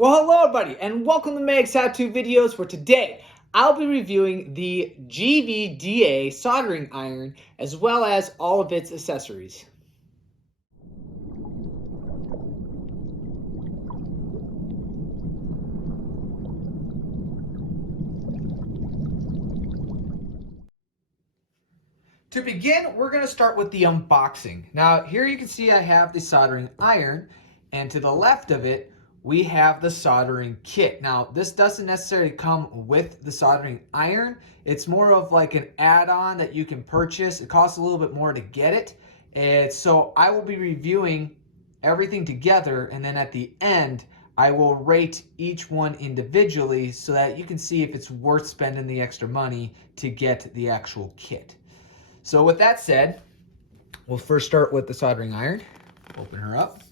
Well, hello everybody, and welcome to Meg's How To Videos, where today I'll be reviewing the GVDA Soldering Iron, as well as all of its accessories. To begin, we're going to start with the unboxing. Now, here you can see I have the soldering iron, and to the left of it, we have the soldering kit. Now, this doesn't necessarily come with the soldering iron. It's more of like an add-on that you can purchase. It costs a little bit more to get it. And so I will be reviewing everything together, and then at the end, I will rate each one individually so that you can see if it's worth spending the extra money to get the actual kit. So with that said, we'll first start with the soldering iron. Open her up.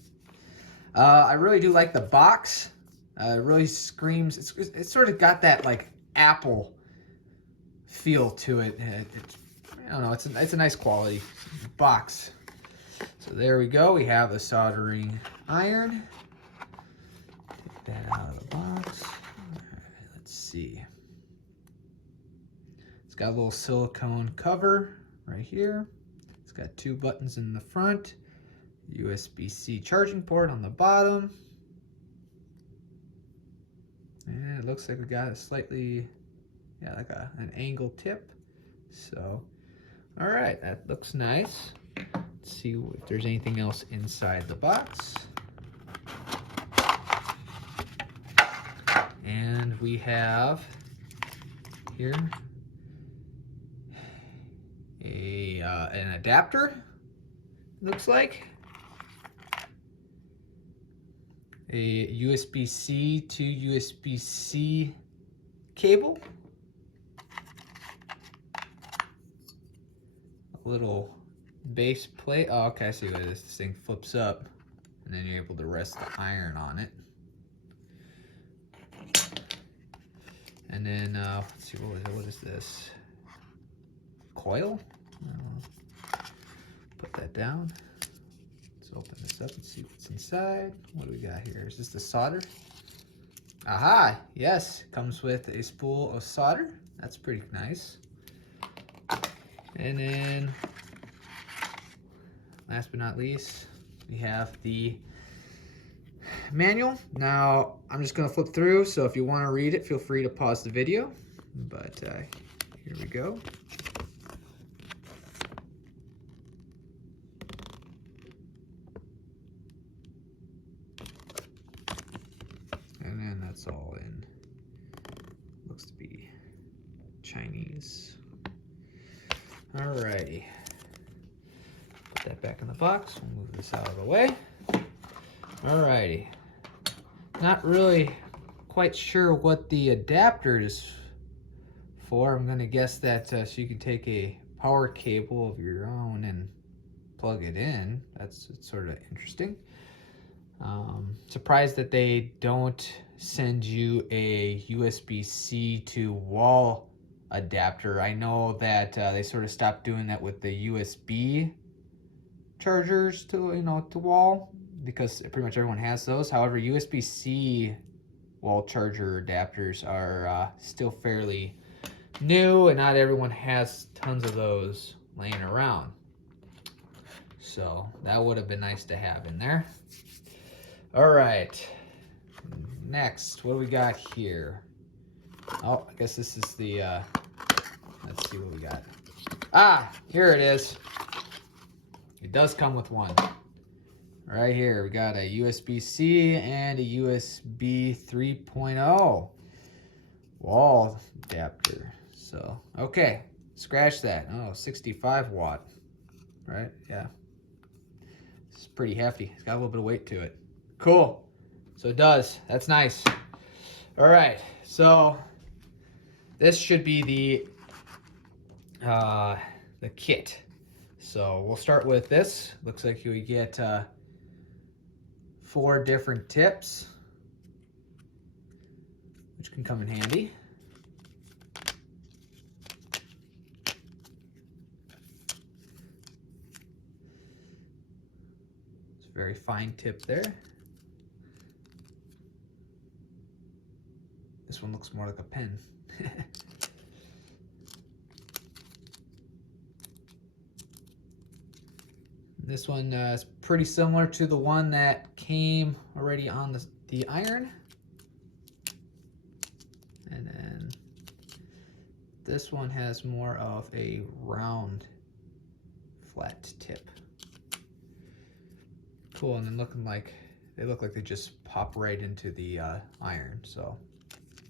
I really do like the box. It really screams. It's sort of got that like apple feel to it. I don't know. It's a nice quality box. So there we go. We have the soldering iron. Take that out of the box. All right, let's see. It's got a little silicone cover right here. It's got two buttons in the front, USB-C charging port on the bottom, and it looks like we got a slightly, like an angle tip. So, all right, that looks nice. Let's see if there's anything else inside the box. And we have here an adapter, looks like. A USB-C to USB-C cable. A little base plate. Oh, okay, I see what it is. This thing flips up, and then you're able to rest the iron on it. And then, let's see, what is this? Coil? Put that down. Let's open this up and see what's inside. What do we got here? Is this the solder? Aha! Yes, comes with a spool of solder. That's pretty nice. And then, last but not least, we have the manual. Now, I'm just going to flip through, so if you want to read it, feel free to pause the video. But here we go. And then that's all in, looks to be Chinese. Alrighty. Put that back in the box. We'll move this out of the way. Alrighty. Not really quite sure what the adapter is for. I'm gonna guess that so you can take a power cable of your own and plug it in. That's sort of interesting. Surprised that they don't send you a USB-C to wall adapter. I know that they sort of stopped doing that with the USB chargers to to wall, because pretty much everyone has those. However, USB-C wall charger adapters are still fairly new, and not everyone has tons of those laying around. So that would have been nice to have in there. All right, next, what do we got here? Oh, I guess this is the, let's see what we got. Ah, here it is. It does come with one. Right here, we got a USB-C and a USB 3.0 wall adapter. So, okay, scratch that. Oh, 65 watt, right? Yeah. It's pretty hefty. It's got a little bit of weight to it. Cool. So it does. That's nice. All right. So this should be the kit. So we'll start with this. Looks like we get 4 different tips, which can come in handy. It's a very fine tip there. This one looks more like a pen. This one is pretty similar to the one that came already on the iron. And then this one has more of a round, flat tip. Cool, and then they look like they just pop right into the iron, so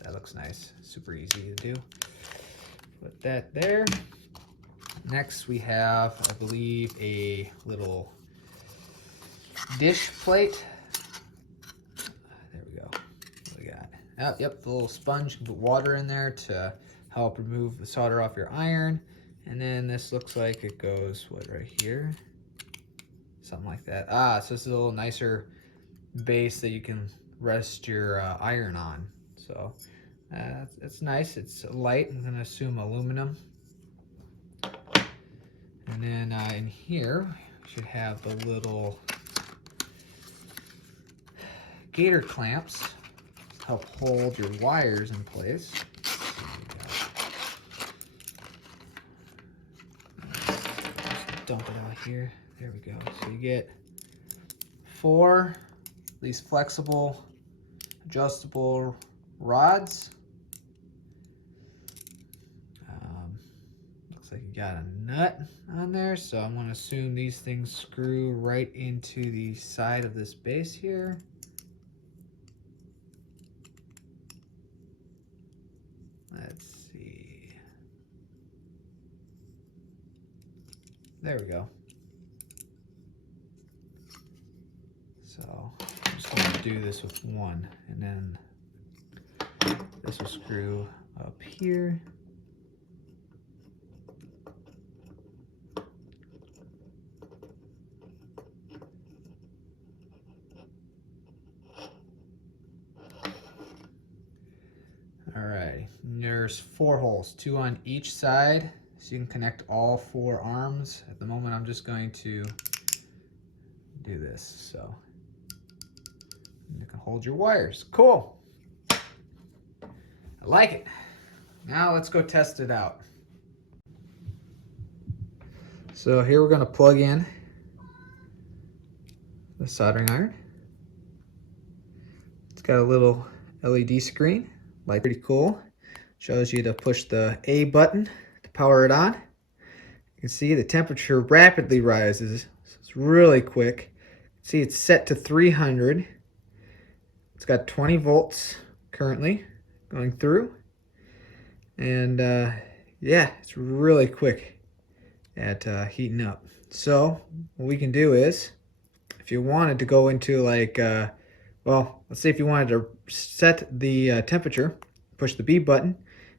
that looks nice. Super easy to do. Put that there. Next we have, I believe, a little dish plate. There we go. What do we got? Oh, yep, the little sponge. You can put water in there to help remove the solder off your iron. And then this looks like it goes, what, right here? Something like that. Ah, so this is a little nicer base that you can rest your iron on. So it's nice. It's light. I'm going to assume aluminum. And then in here, we should have the little gator clamps to help hold your wires in place. Just dump it out here. There we go. So you get 4 of these flexible, adjustable rods. Looks like you got a nut on there, so I'm going to assume these things screw right into the side of this base here. Let's see. There we go. So I'm just going to do this with one, and then this will screw up here. All right, there's 4 holes, 2 on each side, so you can connect all 4 arms. At the moment, I'm just going to do this, so you can hold your wires. Cool. I like it. Now let's go test it out. So here we're going to plug in the soldering iron. It's got a little LED screen, light, pretty cool. Shows you to push the A button to power it on. You can see the temperature rapidly rises, so it's really quick. See, it's set to 300. It's got 20 volts currently going through. And yeah, it's really quick at heating up. So what we can do is, if you wanted to go into like, well, let's say if you wanted to set the temperature, push the B button,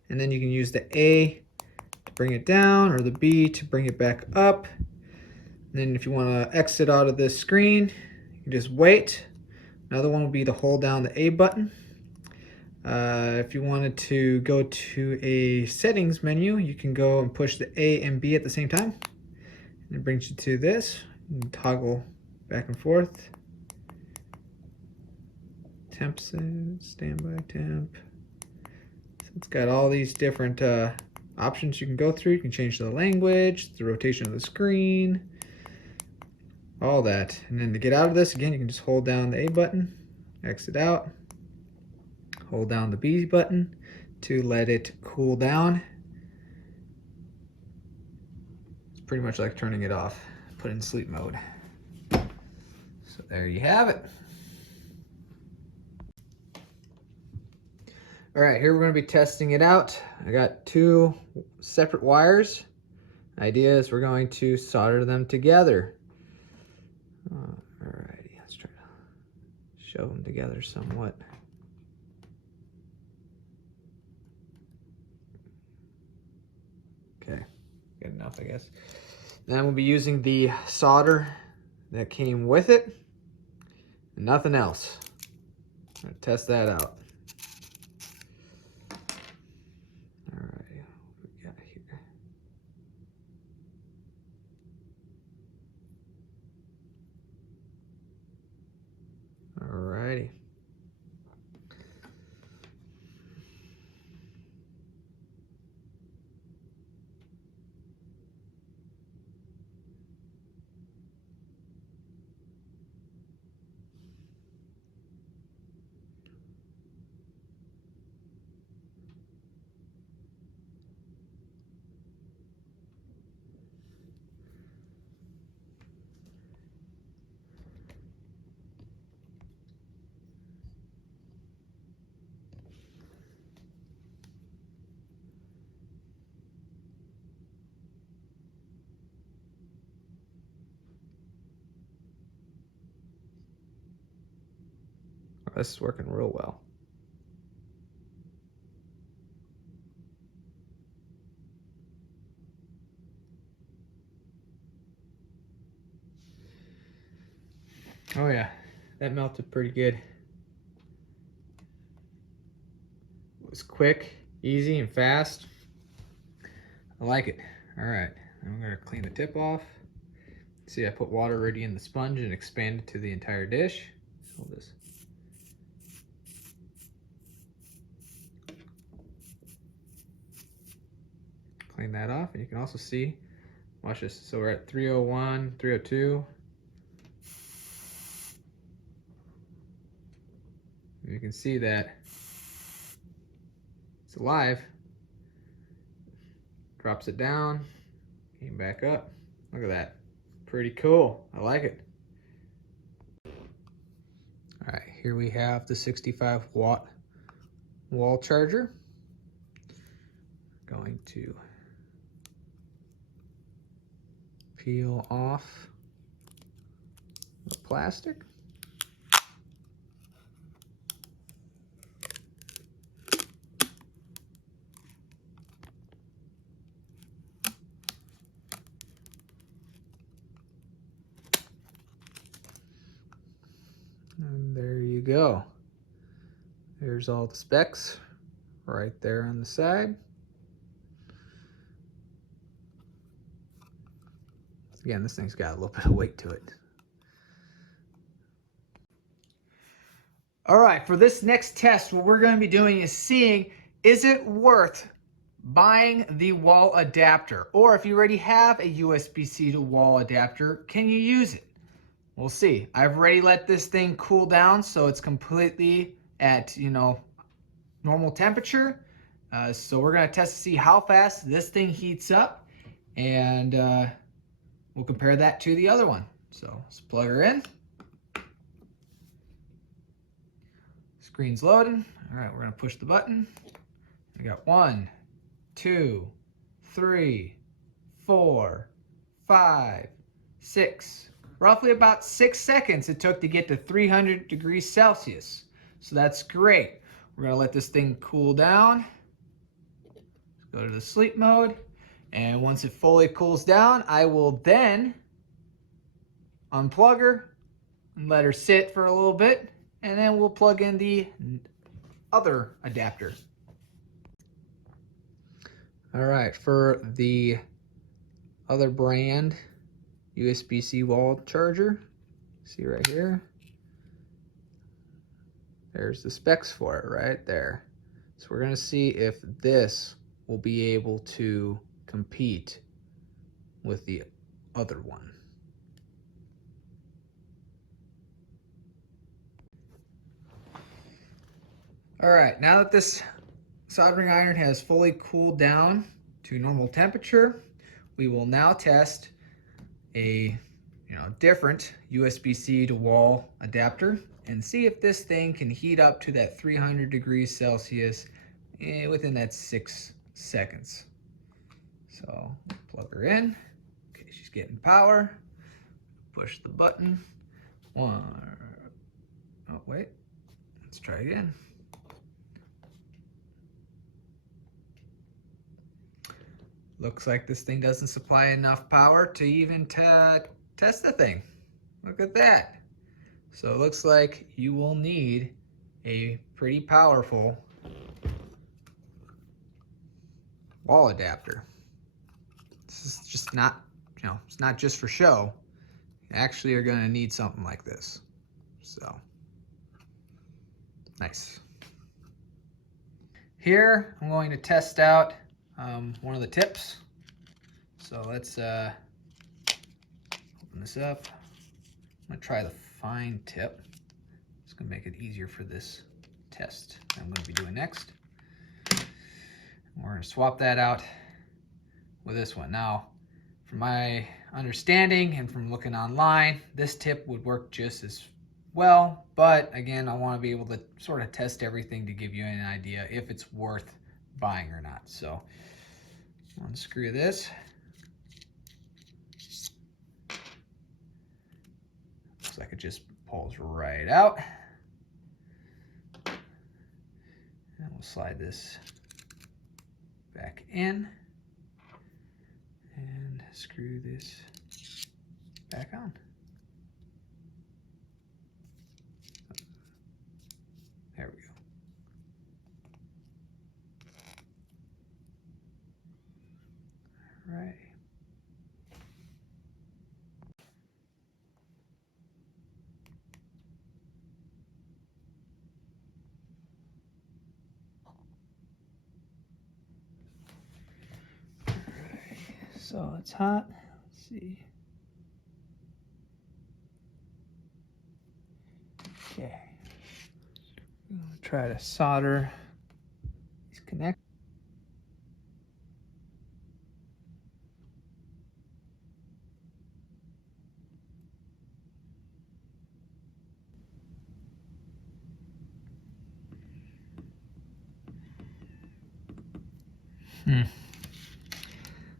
and then you can use the A to bring it down or the B to bring it back up. And then if you want to exit out of this screen, you can just wait. Another one would be to hold down the A button. If you wanted to go to a settings menu, you can go and push the A and B at the same time. And it brings you to this. You can toggle back and forth. Temp set, standby temp. So it's got all these different options you can go through. You can change the language, the rotation of the screen, all that. And then to get out of this, again, you can just hold down the A button, exit out. Hold down the B button to let it cool down. It's pretty much like turning it off, put it in sleep mode. So there you have it. All right, here we're going to be testing it out. I got 2 separate wires. Idea is we're going to solder them together. Alrighty, let's try to show them together somewhat. Okay, good enough, I guess. Then we'll be using the solder that came with it, and nothing else. I'm gonna test that out. All right, what we got here? All righty. this is working real well. Oh yeah, that melted pretty good. It was quick, easy, and fast. I like it. All right, I'm gonna clean the tip off. See, I put water already in the sponge and expand it to the entire dish. Hold this. Clean that off, and you can also see, watch this. So we're at 301, 302. You can see that it's alive. Drops it down, came back up. Look at that. Pretty cool. I like it. All right, here we have the 65-watt wall charger. Going to peel off the plastic. And there you go. There's all the specs right there on the side. Again, this thing's got a little bit of weight to it. All right, for this next test, what we're going to be doing is seeing, is it worth buying the wall adapter? Or if you already have a USB-C to wall adapter, can you use it? We'll see. I've already let this thing cool down, so it's completely at, normal temperature. So we're going to test to see how fast this thing heats up, and we'll compare that to the other one. So let's plug her in. Screen's loading. All right, we're going to push the button. We got 1, 2, 3, 4, 5, 6. Roughly about 6 seconds it took to get to 300 degrees Celsius. So that's great. We're going to let this thing cool down. Let's go to the sleep mode. And once it fully cools down, I will then unplug her and let her sit for a little bit. And then we'll plug in the other adapter. All right, for the other brand USB-C wall charger, see right here, there's the specs for it right there. So we're going to see if this will be able to compete with the other one. All right, now that this soldering iron has fully cooled down to normal temperature, we will now test a different USB-C to wall adapter and see if this thing can heat up to that 300 degrees Celsius within that 6 seconds. So plug her in. Okay, she's getting power. Push the button. Oh wait, let's try again. Looks like this thing doesn't supply enough power to even test the thing. Look at that. So it looks like you will need a pretty powerful wall adapter. This is just not, it's not just for show. You actually are going to need something like this. So, nice. Here, I'm going to test out one of the tips. So let's open this up. I'm going to try the fine tip. It's going to make it easier for this test I'm going to be doing next. We're going to swap that out with this one. Now, from my understanding and from looking online, this tip would work just as well, but again, I want to be able to sort of test everything to give you an idea if it's worth buying or not. So unscrew this. Looks like it just pulls right out. we'll slide this back in and screw this back on. There we go. All right. So it's hot. Let's see. Okay. I'm gonna try to solder these connectors.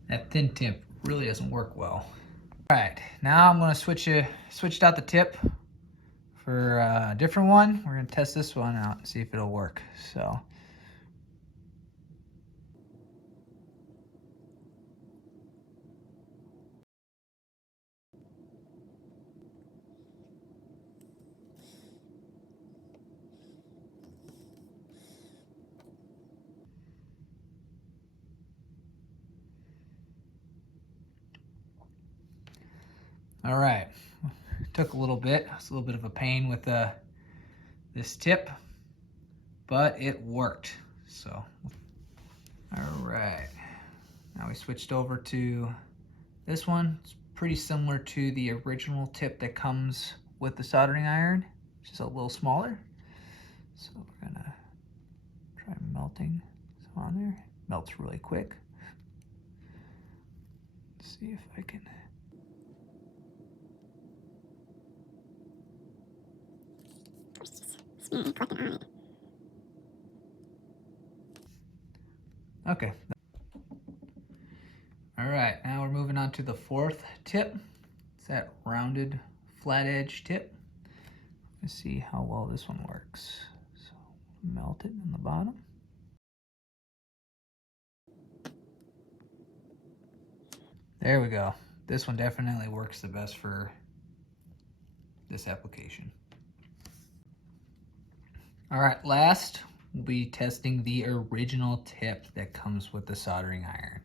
That thin tip really doesn't work well. All right, now I'm gonna switch out the tip for a different one. We're gonna test this one out and see if it'll work. So. All right, took a little bit. It's a little bit of a pain with this tip, but it worked. So, all right, now we switched over to this one. It's pretty similar to the original tip that comes with the soldering iron, just a little smaller. So we're gonna try melting some on there. It melts really quick. Let's see if I can. Okay. All right, now we're moving on to the fourth tip. It's that rounded flat edge tip. Let's see how well this one works. So melt it in the bottom. There we go. This one definitely works the best for this application. All right, last we'll be testing the original tip that comes with the soldering iron.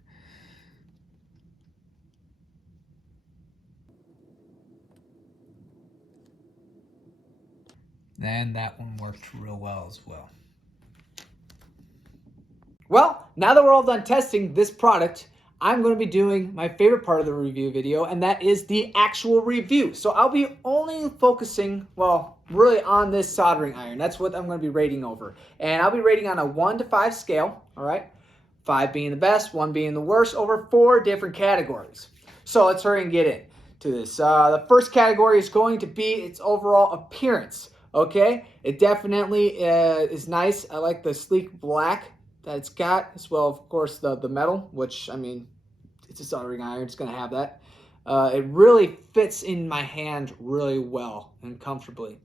And that one worked real well as well. Well, now that we're all done testing this product, I'm going to be doing my favorite part of the review video, and that is the actual review. So I'll be only focusing, well, really on this soldering iron. That's what I'm going to be rating over. And I'll be rating on a 1 to 5 scale, all right? 5 being the best, 1 being the worst, over 4 different categories. So let's hurry and get into this. The first category is going to be its overall appearance, okay? It definitely is nice. I like the sleek black that it's got, as well, of course, the metal, which, I mean, it's a soldering iron. It's going to have that. It really fits in my hand really well and comfortably.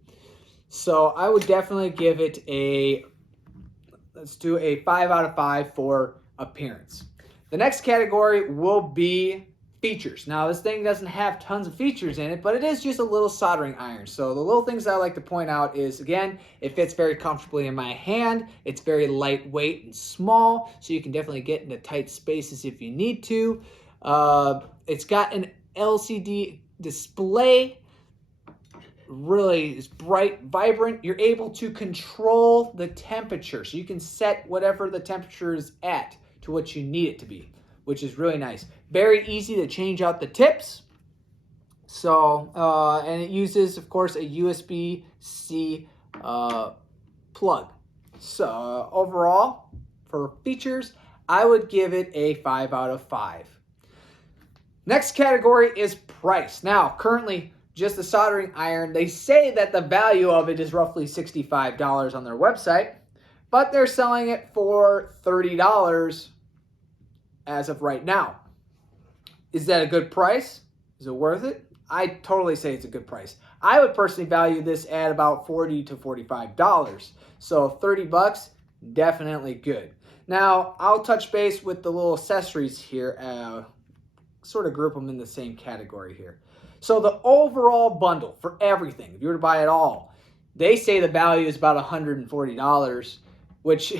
So I would definitely give it a, let's do a 5 out of 5 for appearance. The next category will be features. Now, this thing doesn't have tons of features in it, but it is just a little soldering iron. So the little things I like to point out is, again, it fits very comfortably in my hand. It's very lightweight and small, so you can definitely get into tight spaces if you need to. It's got an LCD display. Really is bright, vibrant. You're able to control the temperature, so you can set whatever the temperature is at to what you need it to be, which is really nice. Very easy to change out the tips. So, and it uses, of course, a USB-C plug. So, overall, for features, I would give it a 5 out of 5. Next category is price. Now, currently, just the soldering iron, they say that the value of it is roughly $65 on their website, but they're selling it for $30 as of right now. Is that a good price? Is it worth it? I totally say it's a good price. I would personally value this at about $40 to $45. So 30 bucks, definitely good. Now, I'll touch base with the little accessories here, sort of group them in the same category here. So the overall bundle for everything, if you were to buy it all, they say the value is about $140, which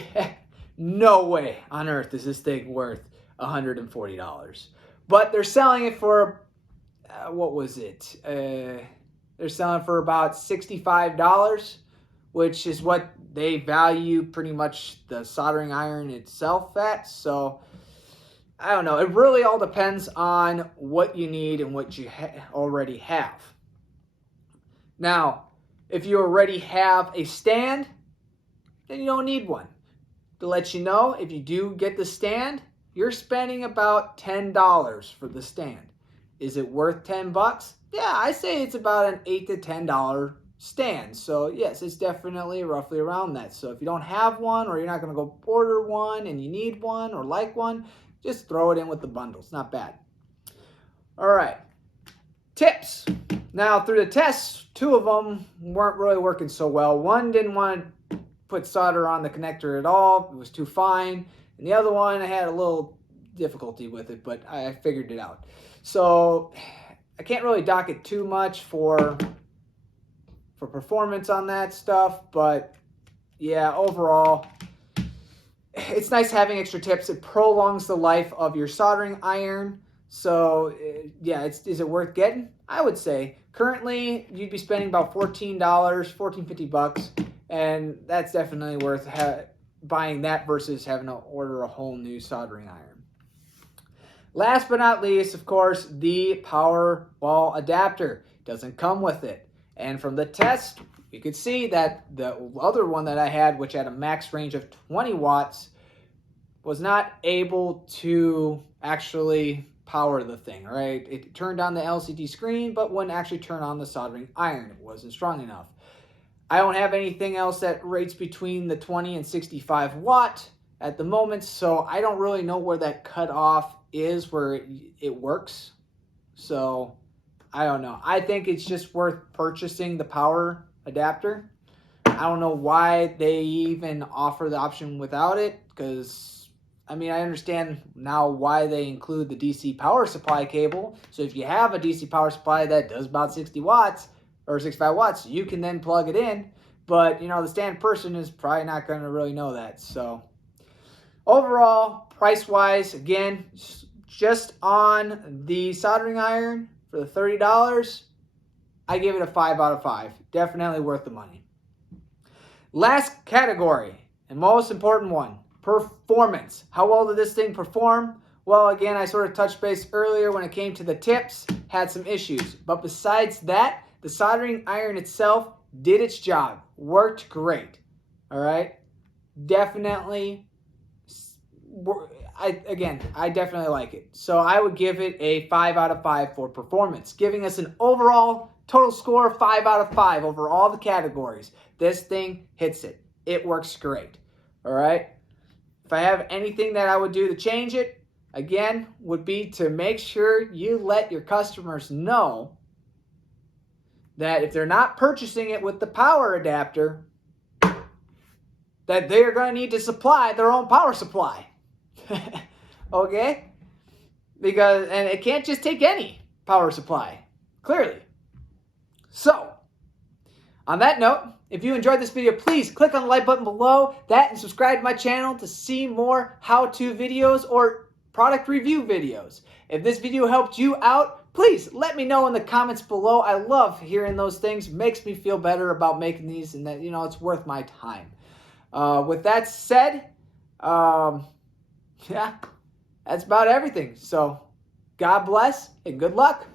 no way on earth is this thing worth $140. But they're selling it for, what was it? They're selling for about $65, which is what they value pretty much the soldering iron itself at. So I don't know. It really all depends on what you need and what you already have. Now, if you already have a stand, then you don't need one. To let you know, if you do get the stand, you're spending about $10 for the stand. Is it worth 10 bucks? Yeah, I say it's about an $8 to $10 stand. So yes, it's definitely roughly around that. So if you don't have one, or you're not going to go order one and you need one or like one, just throw it in with the bundle. It's not bad. All right. Tips. Now, through the tests, 2 of them weren't really working so well. One didn't want to put solder on the connector at all. It was too fine. And the other one, I had a little difficulty with it, but I figured it out. So I can't really dock it too much for performance on that stuff. But yeah, overall, it's nice having extra tips. It prolongs the life of your soldering iron. So yeah, is it worth getting? I would say currently you'd be spending about $14, $14.50, and that's definitely worth buying that versus having to order a whole new soldering iron. Last but not least, of course, the power wall adapter doesn't come with it. And from the test, you could see that the other one that I had, which had a max range of 20 watts, was not able to actually power the thing, right? It turned on the LCD screen, but wouldn't actually turn on the soldering iron. It wasn't strong enough. I don't have anything else that rates between the 20 and 65 watt at the moment, so I don't really know where that cutoff is, where it works. So I don't know. I think it's just worth purchasing the power adapter. I don't know why they even offer the option without it, because I mean, I understand now why they include the DC power supply cable. So if you have a DC power supply that does about 60 watts or 65 watts, you can then plug it in. But, you know, the standard person is probably not going to really know that. So overall, price-wise, again, just on the soldering iron for the $30, I give it a 5 out of 5. Definitely worth the money. Last category, and most important one, performance. How well did this thing perform? Well, again, I sort of touched base earlier when it came to the tips, had some issues. But besides that, the soldering iron itself did its job, worked great. All right? Definitely, I definitely like it. So I would give it a 5 out of 5 for performance, giving us an overall total score of 5 out of 5 over all the categories. This thing hits it. It works great. All right? If I have anything that I would do to change it, again, would be to make sure you let your customers know that if they're not purchasing it with the power adapter, that they're going to need to supply their own power supply. Okay? And it can't just take any power supply, clearly. So, on that note, if you enjoyed this video, please click on the like button below that and subscribe to my channel to see more how-to videos or product review videos. If this video helped you out, please let me know in the comments below. I love hearing those things. It makes me feel better about making these, and that, you know, it's worth my time. With that said, yeah, that's about everything. So God bless and good luck.